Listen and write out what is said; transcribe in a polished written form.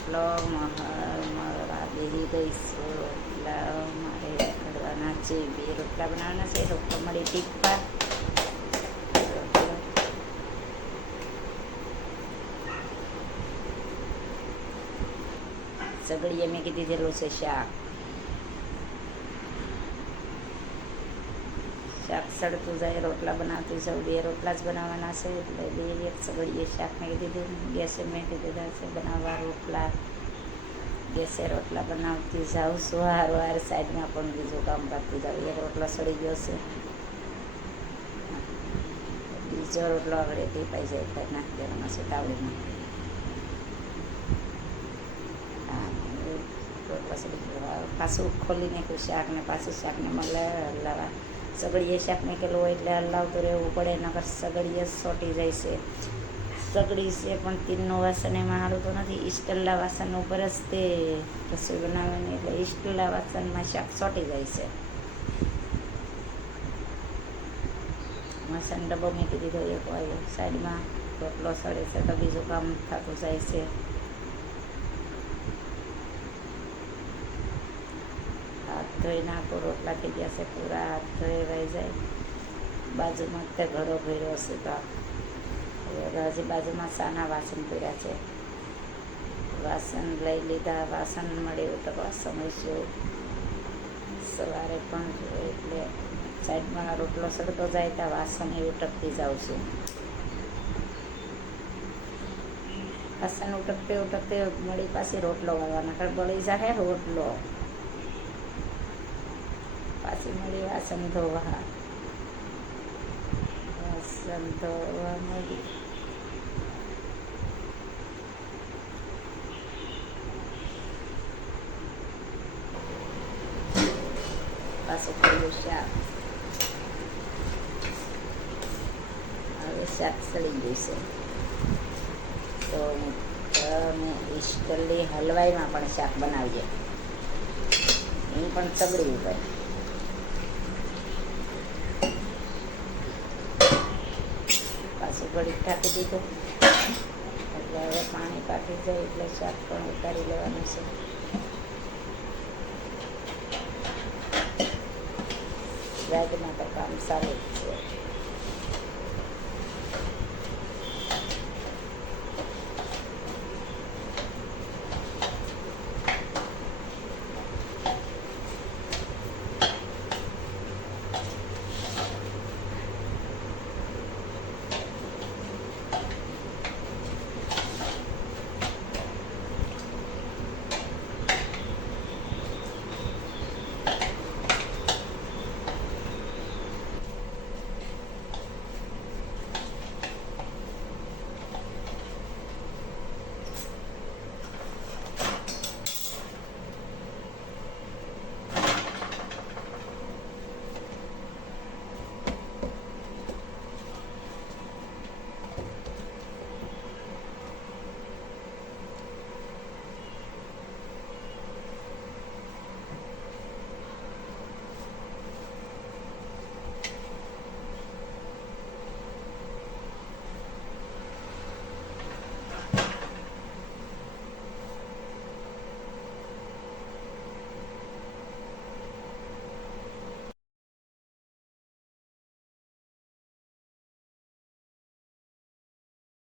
રોટલો મળવા બેસી ગઈશું. રોટલા મારે કરવાના છે, 2 રોટલા બનાવવાના છે. રોટલો મળી ટીપા સગડીએ મેં કીધી દીધેલું છે શાક સડતું જાય. રોટલા બનાવતી જાઉં, 2 રોટલા જ બનાવવાના છે એટલે 2 એક સગડીએ શાક મેં કીધું. ગેસે મેં કીધા છે બનાવવા રોટલા. ગેસે રોટલા બનાવતી જાઉં છું. વાર સાઈડમાં પણ બીજું કામ કરતી જાઉં. એક રોટલો સડી ગયો છે, બીજો રોટલો આગળ ટીપાઈ જાય એટલે નાખી દેવાનો છે તાવડીમાં. રોટલો સડી ગયો, પાછું ખોલી નાખ્યું શાકને. પાછું શાકને મળે હલાવા. સગડીએ શાક નાખેલું હોય એટલે હલાવતું રહેવું પડે, નકર સગડીએ સોટી જાય છે. સગડી છે પણ તીનનું વાસણ એમાં સારું તો નથી. સ્ટીલના વાસણ ઉપર જ તે રસોઈ બનાવવાની એટલે સ્ટીલના વાસણમાં શાક સોટી જાય છે. વાસણ ડબ્બો મૂકી દીધો એક વાગ્યો સાઈડમાં. રોટલો સડે છે તો બીજું કામ થતું જાય છે. હાથ ધોઈ નાખું. રોટલા થઈ ગયા છે પૂરા, હાથ ધોઈ જાય. બાજુમાં તે ઘડો ભર્યો છે તો હજી બાજુમાં સાના વાસણ પડ્યા છે. વાસણ લઈ લીધા. વાસણ મળે ઉટકવા સમયશું. સવારે પણ એટલે સાઈડમાં રોટલો સડતો જાય ત્યાં વાસણ એ ઉટકતી જાઉં છું. વાસણ ઉટકતે મળી પાસે રોટલો વાળવાના કારણ બળી જાય રોટલો. પાછી મળી વાસણ ધોવા. વાસણ ધોવા મળી પાછું કર્યું શાક. હવે શાક સડી ગયું છે તો અમે સ્ટીલની હલવાઈમાં પણ શાક બનાવીએ. એ પણ સગડી ઉપર પાછું ઘડીક ઢાંકી દીધું એટલે હવે પાણી કાઢી જાય એટલે શાક પણ ઉતારી લેવાનું છે. રાતમાં તો કામ સારું.